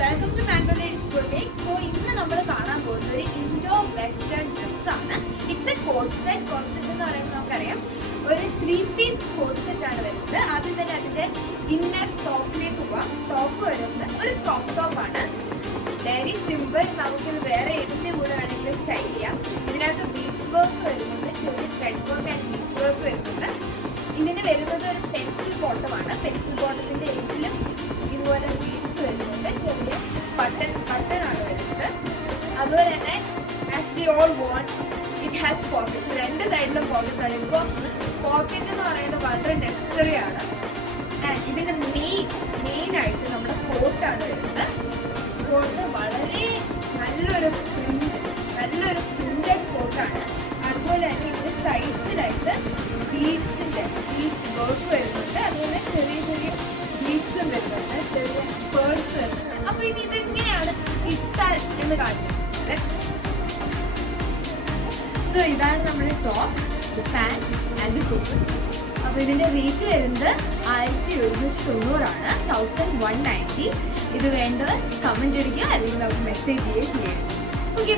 Welcome to mango ladies boutique. So ഇന്ന് നമ്മൾ കാണാൻ പോകുന്ന ഒരു ഇൻഡോ വെസ്റ്റേൺ ഡ്രസ്സാണ്. It's a coat set. Coat set എന്ന് പറയുമ്പോൾ നമുക്കറിയാം ഒരു 3 പീസ് കോട്ട് സെറ്റ് ആണ് വരുന്നത്. ആദ്യം തന്നെ അതിന്റെ ഇന്നർ ടോപ്പിലേക്ക് പോവാം. ടോപ്പ് വരുന്നത് ഒരു ക്രോപ്പ് ടോപ്പ് ആണ്. Very simple. നമുക്കിത് വേറെ ഏതിന്റെ കൂടെ വേണമെങ്കിലും സ്റ്റൈൽ ചെയ്യാം. ഇതിനകത്ത് ബീഡ്സ് വർക്ക് വരുന്നുണ്ട്, ചെറിയ thread work and beads work വരുന്നുണ്ട്. ഇതിന് വരുന്നത് ഒരു പെൻസിൽ ബോട്ടമാണ്. പെൻസിൽ ബോട്ടത്തിന്റെ എങ്കിലും ഇതുപോലെ ബീഡ്സ് വരുന്നുണ്ട്. ചെറിയ ബട്ടൺ ആണ് വരുന്നത്. അതുപോലെ തന്നെ as we all want it has pockets. രണ്ട് സൈഡിലും പോക്കറ്റ്സ് ആണ്. ഇപ്പോൾ പോക്കറ്റ് എന്ന് പറയുന്നത് വളരെ നെസസറി ആണ്. ഇതിന്റെ മെയിൻ ആയിട്ട് നമ്മുടെ കോട്ടാണ് വരുന്നത്. കോട്ട് വളരെ നല്ലൊരു പ്രിന്റഡ് കോട്ടാണ്. അതുപോലെ തന്നെ ഇതിന്റെ സൈഡ്സിലായിട്ട് ബീഡ്സ് വർക്ക് വരുന്നുണ്ട്. അതുപോലെ ചെറിയ ബീഡ്സും വരുന്നുണ്ട്, ചെറിയ പേഴ്സ് വരുന്നുണ്ട്. അപ്പൊ ഇനി ഇതെങ്ങനെയാണ് ഇട്ടാൽ എന്ന് കാണിക്കുന്നത്. സോ ഇതാണ് നമ്മുടെ ടോപ്പ്, പാന്റ് ആൻഡ് കോട്ട്. അപ്പൊ ഇതിന്റെ റേറ്റ് വരുന്നത് 1790 1190. ഇത് വേണ്ടവർ കമന്റ് അടിക്കുക അല്ലെങ്കിൽ നമുക്ക് മെസ്സേജ് ചെയ്യുകയോ ചെയ്യാം. ഓക്കെ.